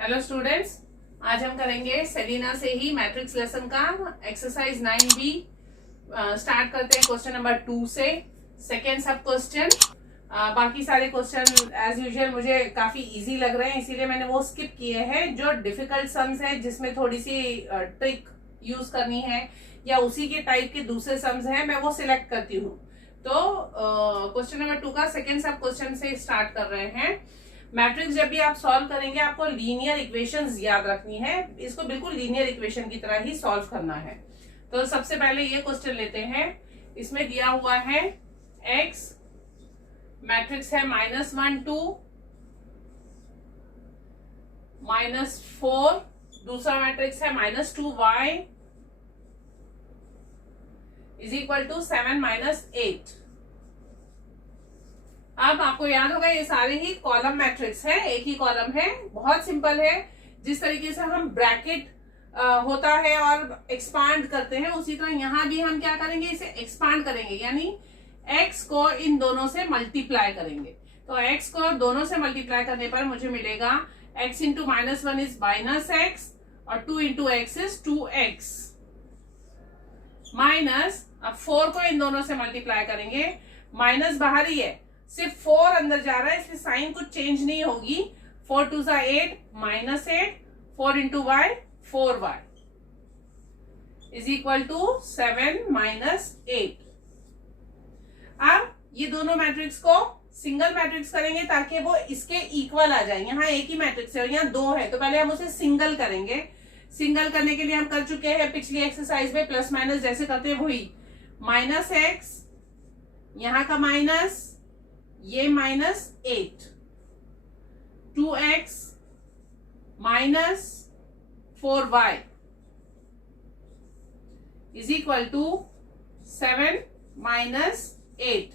Hello students, आज हम करेंगे सेलिना से ही मैट्रिक्स लेसन का एक्सरसाइज 9B। स्टार्ट करते हैं क्वेश्चन नंबर 2 से। सेकेंड सब क्वेश्चन, बाकी सारे क्वेश्चन एज यूजुअल मुझे काफी इजी लग रहे हैं, इसीलिए मैंने वो स्किप किए हैं। जो डिफिकल्ट सम्स है जिसमें थोड़ी सी ट्रिक यूज करनी है या उसी के टाइप के दूसरे सम्स हैं, मैं वो सिलेक्ट करती हूँ। तो क्वेश्चन नंबर 2 का सेकेंड सब क्वेश्चन से स्टार्ट कर रहे हैं। मैट्रिक्स जब भी आप सॉल्व करेंगे आपको लीनियर इक्वेशंस याद रखनी है, इसको बिल्कुल लीनियर इक्वेशन की तरह ही सॉल्व करना है। तो सबसे पहले ये क्वेश्चन लेते हैं। इसमें दिया हुआ है x, मैट्रिक्स है -1 2 -4, दूसरा मैट्रिक्स है -2y इज इक्वल टू 7 -8। अब आपको याद होगा ये सारे ही कॉलम मैट्रिक्स है, एक ही कॉलम है, बहुत सिंपल है। जिस तरीके से हम ब्रैकेट होता है और एक्सपांड करते हैं, उसी तरह यहाँ भी हम क्या करेंगे, इसे एक्सपांड करेंगे, यानी x को इन दोनों से मल्टीप्लाई करेंगे। तो x को दोनों से मल्टीप्लाई करने पर मुझे मिलेगा x इंटू -1 इज -x और 2 into x is 2x minus, अब 4 को इन दोनों से मल्टीप्लाई करेंगे, माइनस बाहर ही है, सिर्फ 4 अंदर जा रहा है, इसलिए साइन कुछ चेंज नहीं होगी। 4 2 8 -8, 4 into y 4y is equal to 7 -8। अब ये दोनों मैट्रिक्स को सिंगल मैट्रिक्स करेंगे ताकि वो इसके इक्वल आ जाए। यहाँ एक ही मैट्रिक्स है और यहाँ 2 है, तो पहले हम उसे सिंगल करेंगे। सिंगल करने के लिए हम कर चुके हैं पिछली एक्सरसाइज में, प्लस माइनस जैसे करते हैं वही, -x, यहाँ का माइनस, ये -8, 2x -4y is equal to 7 -8।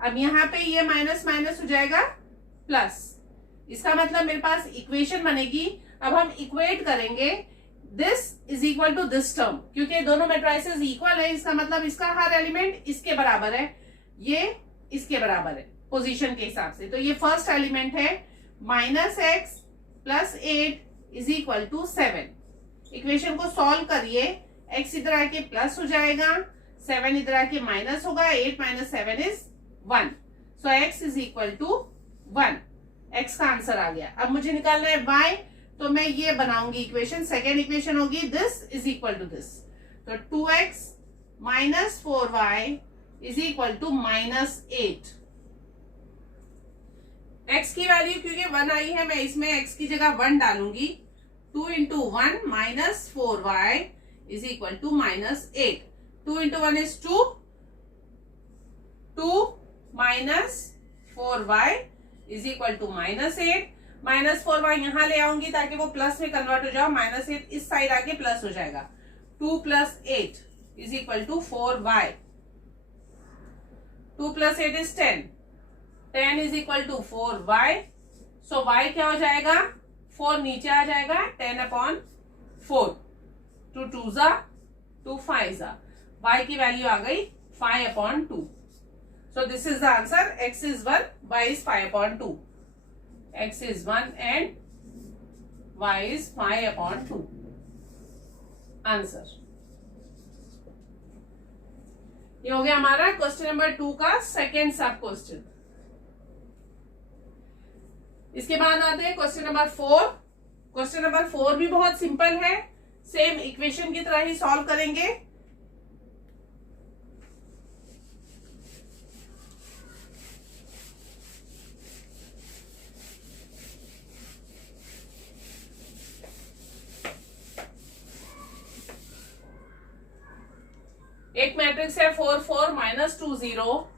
अब यहां पे ये माइनस माइनस हो जाएगा प्लस, इसका मतलब मेरे पास इक्वेशन बनेगी। अब हम इक्वेट करेंगे this is equal to this term, क्योंकि दोनों मैट्रिसेस इक्वल है, इसका मतलब इसका हर एलिमेंट इसके बराबर है, ये इसके बराबर है पोजीशन के हिसाब से। तो ये फर्स्ट एलिमेंट है, -x + 8 is equal to 7। Equation को सॉल्व करिए, x इधर आके प्लस हो जाएगा, 7 इधर आके माइनस होगा, 8 - 7 is 1। So x is equal to 1। x का आंसर आ गया। अब मुझे निकालना है y, तो मैं ये बनाऊंगी इक्वेशन। सेकेंड इक्वेशन होगी this is equal to this, तो 2x - 4y is equal to -8। x की वैल्यू क्योंकि 1 आई है, मैं इसमें x की जगह 1 डालूंगी। 2 into 1 -4y is equal to -8। 2 into 1 is 2, 2 -4y is equal to -8। -4y यहां ले आऊंगी ताकि वो प्लस में कन्वर्ट हो जाए, -8 इस साइड आके प्लस हो जाएगा। 2 + 8 is equal to 4y। 2 + 8 is 10, 10 is equal to 4y। So y क्या हो जाएगा, 4 नीचे आ जाएगा, 10/4, 2 2 जा 2 5 जा, y की वैल्यू आ गई 5/2। So this is the answer, x is 1, y is 5/2। x is 1 and y is 5/2 answer. ये हो गया हमारा क्वेश्चन नंबर 2 का सेकेंड सब क्वेश्चन। इसके बाद आते हैं क्वेश्चन नंबर 4। क्वेश्चन नंबर 4 भी बहुत सिंपल है, सेम इक्वेशन की तरह ही सॉल्व करेंगे। एक मैट्रिक्स है 4 4 -2 0,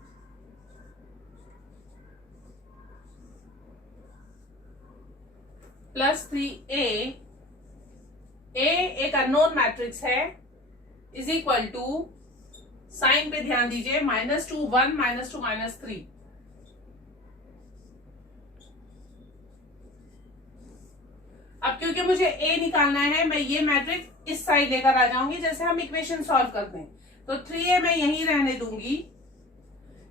+3a, a एक अननोन मैट्रिक्स है, इज इक्वल टू, साइन पे ध्यान दीजिए, -2 1 -2 -3। अब क्योंकि मुझे a निकालना है, मैं ये मैट्रिक्स इस साइड लेकर आ जाऊंगी जैसे हम इक्वेशन सॉल्व करते हैं। तो 3a मैं यहीं रहने दूंगी,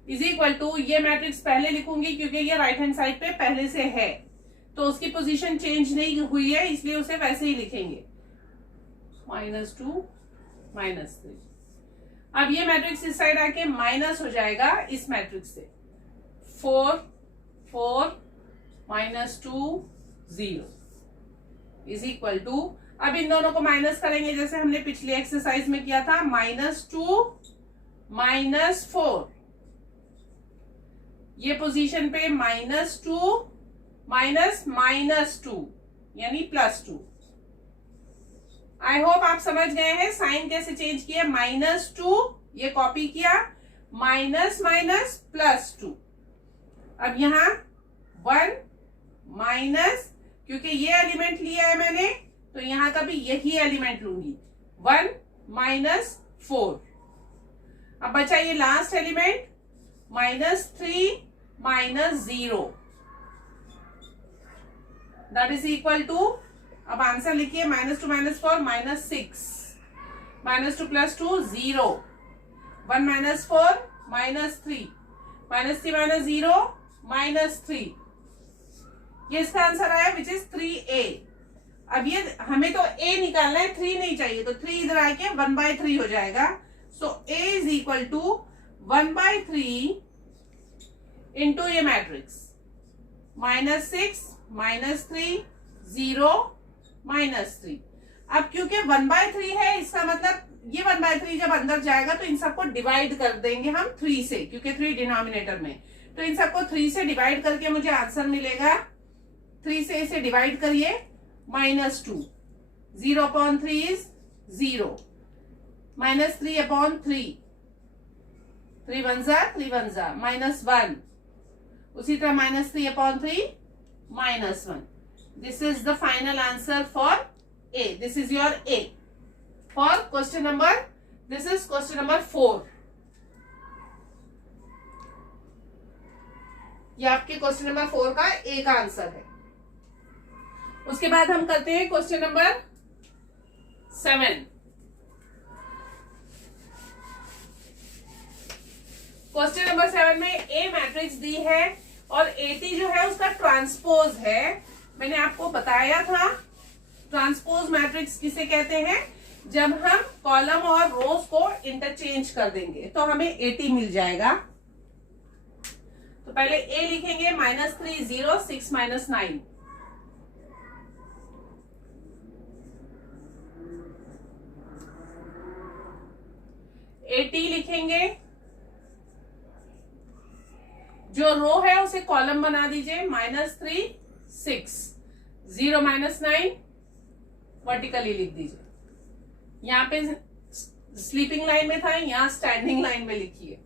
इज इक्वल टू, ये मैट्रिक्स पहले लिखूंगी क्योंकि ये राइट हैंड साइड पे पहले से है, तो उसकी पोजीशन चेंज नहीं हुई है, इसलिए उसे वैसे ही लिखेंगे, -2 -3। अब ये मैट्रिक्स इस साइड आके माइनस हो जाएगा इस मैट्रिक्स से, 4 4 -2 0 इज इक्वल टू, अब इन दोनों को माइनस करेंगे जैसे हमने पिछली एक्सरसाइज में किया था, -2 -4, ये पोजीशन पे -2 -2 यानी +2। आई होप आप समझ गए हैं साइन कैसे चेंज किया, -2 ये कॉपी किया, माइनस माइनस +2। अब यहां 1 माइनस, क्योंकि ये एलिमेंट लिया है मैंने तो यहां का भी यही एलिमेंट लूंगी, 1 -4। अब बचा ये last element, -3 -0 that is equal to, अब आंसर लिखिए, -2 -4 -6, -2 +2 0, 1 -4 -3, -3 -0 -3, ये इसका आंसर आया विच इज 3a। अब ये हमें तो a निकालना है, 3 नहीं चाहिए, तो 3 इधर आके 1/3 हो जाएगा। So a is equal to 1/3 into ये मैट्रिक्स, -6 -3 0 -3। अब क्योंकि 1/3 है, इसका मतलब ये 1/3 जब अंदर जाएगा तो इन सबको डिवाइड कर देंगे हम 3 से, क्योंकि 3 डिनोमिनेटर में, तो इन सबको 3 से डिवाइड करके मुझे आंसर मिलेगा, 3 से इसे डिवाइड करिए, -2, 0/3 इज 0, -3/3, 3 1 जा -1, उसी तरह -3/3 -1। This is the final answer for A. This is your A for question number, this is question number 4। ये आपके क्वेश्चन नंबर 4 का A का आंसर है। उसके बाद हम करते हैं क्वेश्चन नंबर 7। क्वेश्चन नंबर 7 में A मैट्रिक्स दी है और AT जो है उसका ट्रांसपोज है। मैंने आपको बताया था ट्रांसपोज मैट्रिक्स किसे कहते हैं, जब हम कॉलम और रोज को इंटरचेंज कर देंगे तो हमें AT मिल जाएगा। तो पहले A लिखेंगे, -3 0 6 -9, AT लिखेंगे, जो रो है उसे कॉलम बना दीजिए, -3 6 0 -9 वर्टिकली लिख दीजिए। यहाँ पे स्लीपिंग लाइन में था, यहाँ स्टैंडिंग लाइन में लिखिए,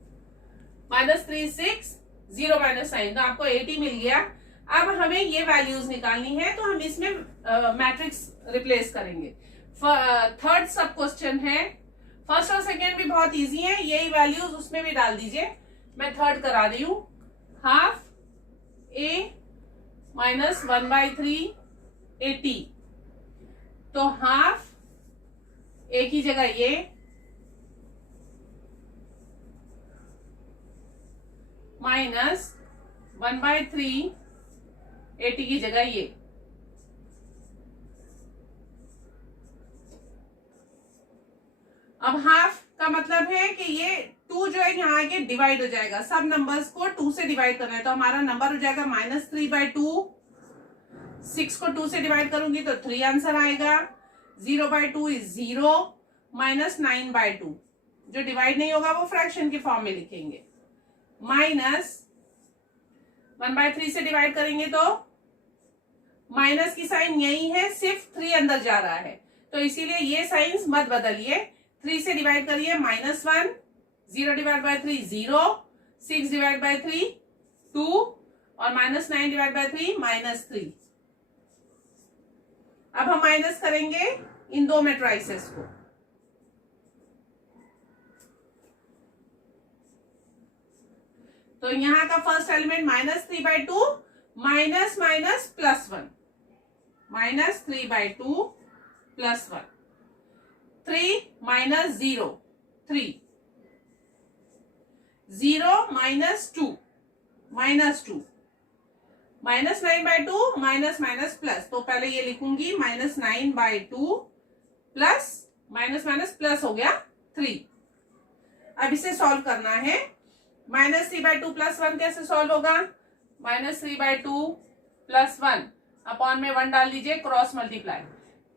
-3 6 0 -9, तो आपको 80 मिल गया। अब हमें ये वैल्यूज निकालनी है, तो हम इसमें मैट्रिक्स रिप्लेस करेंगे। थर्ड सब क्वेश्चन है, फर्स्ट और सेकेंड भी बहुत इजी है, यही वैल्यूज उसमें भी डाल दीजिए। मैं थर्ड करा रही हूं, हाफ A -1/3 AT, तो हाफ A की जगह ये, -1/3 AT की जगह ये। अब हाफ का मतलब है कि ये 2 जो है यहाँ आके डिवाइड हो जाएगा, सब नंबर्स को 2 से डिवाइड करना है, तो हमारा नंबर हो जाएगा -3/2। 6 को 2 से डिवाइड करूंगी तो 3 आंसर आएगा। 0/2 इज 0, -9/2, जो डिवाइड नहीं होगा वो फ्रैक्शन के फॉर्म में लिखेंगे। -1/3 से डिवाइड करेंगे तो माइनस की साइन यही है, सिर्फ 3 अंदर जा रहा है, तो इसीलिए ये साइंस मत बदलिए। 3 से डिवाइड करिए, -1, 0/3 0, 6/3 2 और -9/3 -3। अब हम माइनस करेंगे इन दो मैट्रिसेस को, तो यहां का first element -3/2 minus minus +1, -3/2 +1, 3 -0 3, 0 -2 -2, -9/2 minus minus plus, तो पहले ये लिखूंगी -9/2 प्लस माइनस माइनस प्लस हो गया 3। अब इसे सॉल्व करना है। -3/2 प्लस 1 कैसे सॉल्व होगा? -3/2 प्लस 1 अपॉन में 1 डाल दीजिए, क्रॉस मल्टीप्लाई।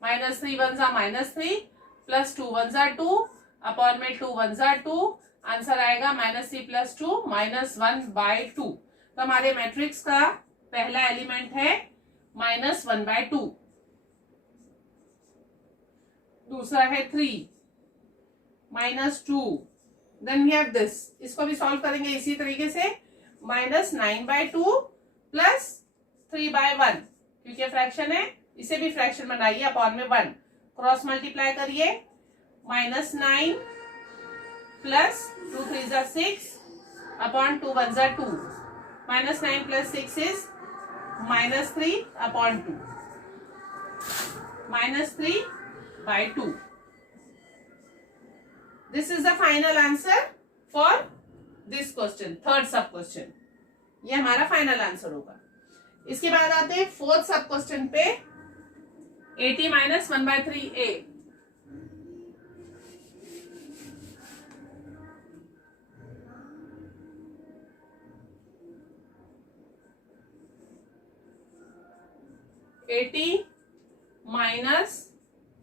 -3 1 जा -3 प्लस 2 1 जा 2 अपॉन में 2 1 जा 2। आंसर आएगा -3 प्लस 2 -1/2। तो हमारे मैट्रिक्स का पहला एलिमेंट है -1/2। दूसरा है 3 -2। देन वी हैव दिस, इसको भी सॉल्व करेंगे इसी तरीके से। -9/2 प्लस 3/1, क्योंकि फ्रैक्शन है, इसे भी फ्रैक्शन बनाइए अपॉन में 1, क्रॉस मल्टीप्लाई करिए। -9 प्लस 2 3 जा 6 अपॉन 2 1 जा 2। -9 plus 6 is -3 upon 2, -3/2। This is the final answer for this question, third sub question। ये हमारा फाइनल आंसर होगा। इसके बाद आते हैं फोर्थ सब क्वेश्चन पे, 80 - 1/3a।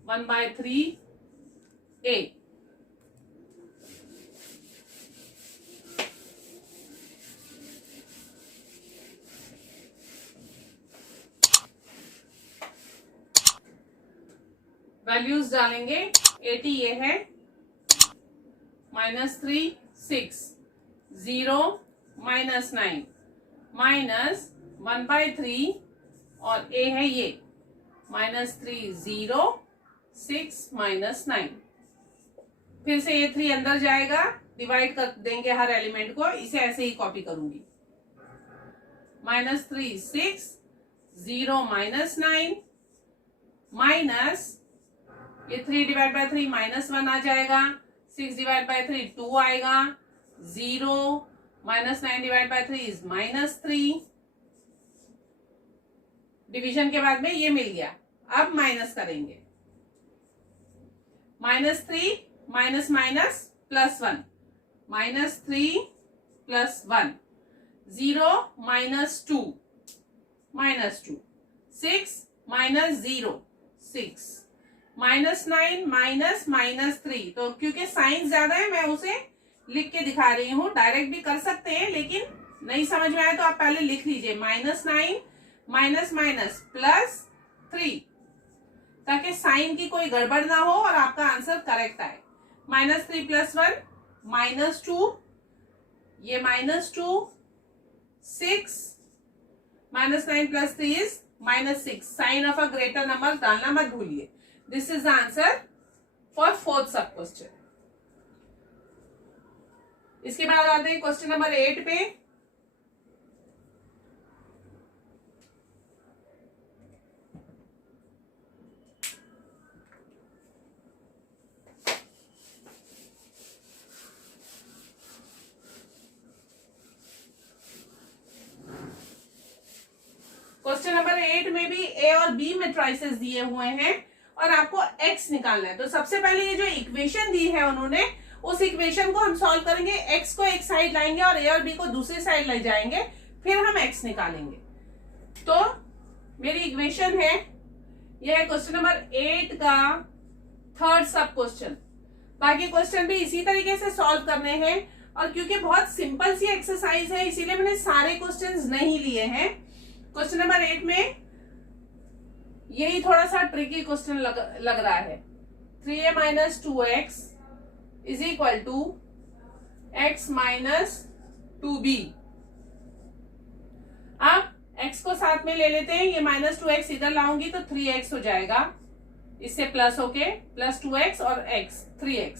-1/3a। वैल्यूज डालेंगे। 80 ये है, -3 6 0 -9 -1/3 और a है ये -3 0 6 -9। फिर से ये 3 अंदर जाएगा, डिवाइड कर देंगे हर एलिमेंट को। इसे ऐसे ही कॉपी करूंगी। -3 6 0 -9 माइनस ये 3 डिवाइड बाय 3 -1 आ जाएगा। 6 डिवाइड बाय 3 2 आएगा। 0 -9 डिवाइड बाय 3 इज -3। डिवीजन के बाद में ये मिल गया। अब माइनस करेंगे। -3 माइनस माइनस प्लस 1, -3 प्लस 1। 0 -2 -2। 6 -0 6। -9 -3। तो क्योंकि साइन ज्यादा है मैं उसे लिख के दिखा रही हूं। डायरेक्ट भी कर सकते हैं, लेकिन नहीं समझ में आए तो आप पहले लिख लीजिए। -9 माइनस माइनस प्लस 3, ताकि साइन की कोई गड़बड़ ना हो और आपका आंसर करेक्ट आए। -3 प्लस 1 -2, ये -2 6 -9 plus 3 is -6। Sign of a greater number डालना मत भूलिए। This is the answer for fourth sub question. इसके बाद आते हैं क्वेश्चन नंबर 8 पे। क्वेश्चन नंबर 8 में भी ए और बी मैट्रिसेस दिए हुए हैं और आपको एक्स निकालना है। तो सबसे पहले ये जो इक्वेशन दी है उन्होंने, उस इक्वेशन को हम सॉल्व करेंगे। एक्स को एक साइड लाएंगे और ए और बी को दूसरी साइड ले जाएंगे, फिर हम एक्स निकालेंगे। तो मेरी इक्वेशन है, यह है क्वेश्चन नंबर 8 का थर्ड सब क्वेश्चन। बाकी क्वेश्चन भी इसी तरीके से सॉल्व करने हैं और क्योंकि बहुत सिंपल सी एक्सरसाइज है इसीलिए मैंने सारे क्वेश्चंस नहीं लिए हैं। क्वेश्चन नंबर 8 में यही थोड़ा सा ट्रिकी क्वेश्चन लग रहा है। 3a minus 2x is equal to x minus 2b। अब x को साथ में ले लेते हैं। ये -2x इधर लाऊंगी तो 3x हो जाएगा, इससे प्लस होके प्लस 2x और x 3x।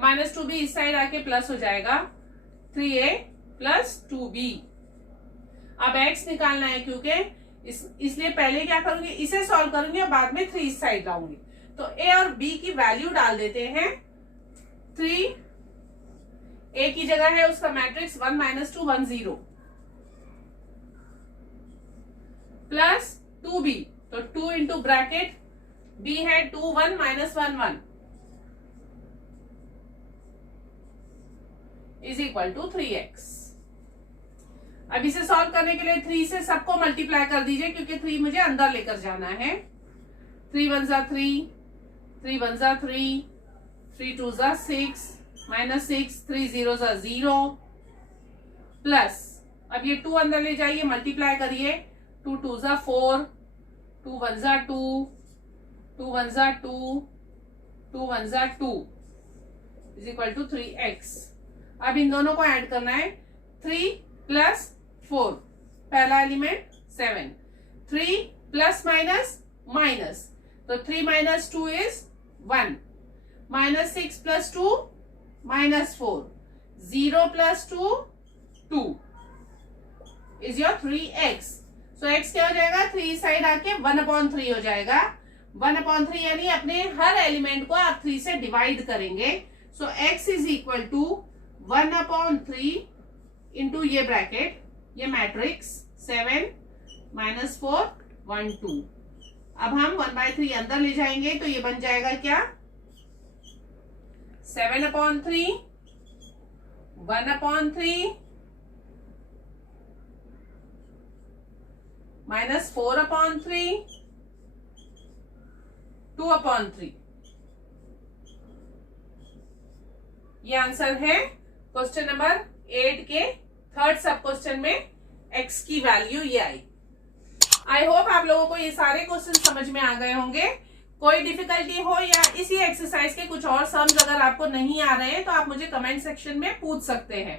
-2b इस साइड आके प्लस हो जाएगा 3a प्लस 2b। अब x निकालना है क्योंकि इसलिए पहले क्या करूंगी, इसे सॉल्व करूंगी और बाद में 3 इस साइड लाऊंगी। तो a और b की वैल्यू डाल देते हैं। 3 a की जगह है उसका मैट्रिक्स 1 - 2 1 0। प्लस 2b, तो 2 इंटू ब्रैकेट b है 2 1 minus 1 1 is equal to 3x। अब इसे सॉल्व करने के लिए 3 से सबको मल्टीप्लाई कर दीजिए क्योंकि 3 मुझे अंदर लेकर जाना है। 3 1 जा 3, 3 1 जा 3, 3 2 जा 6, माइनस 6, 3 0 जा 0, प्लस अब ये 2 अंदर ले जाइए, मल्टीप्लाई करिए। 2 2 जा 4, 2 1 जा 2, 2 1 जा 2, 2 1 जा 2 इज इक्वल टू 3x। अब इन दोनों को ऐड करना है। 3 प्लस 4, पहला एलिमेंट 7, 3 प्लस माइनस माइनस, तो 3 minus 2 is 1, minus 6 plus 2 minus 4, 0 plus 2 2 is your 3x। So x क्या हो जाएगा, 3 साइड आके 1/3 हो जाएगा। 1/3 यानी अपने हर एलिमेंट को आप 3 से डिवाइड करेंगे। So x is equal to 1/3 into ये ब्रैकेट, ये मैट्रिक्स 7 माइनस 4 1 2। अब हम 1/3 अंदर ले जाएंगे तो ये बन जाएगा क्या, 7/3 1/3 माइनस 4/3 2/3। ये आंसर है क्वेश्चन नंबर 8 के थर्ड सब क्वेश्चन में x की वैल्यू ये आई। आई होप आप लोगों को ये सारे क्वेश्चन समझ में आ गए होंगे। कोई डिफिकल्टी हो या इसी एक्सरसाइज के कुछ और सम्स अगर आपको नहीं आ रहे हैं तो आप मुझे कमेंट सेक्शन में पूछ सकते हैं।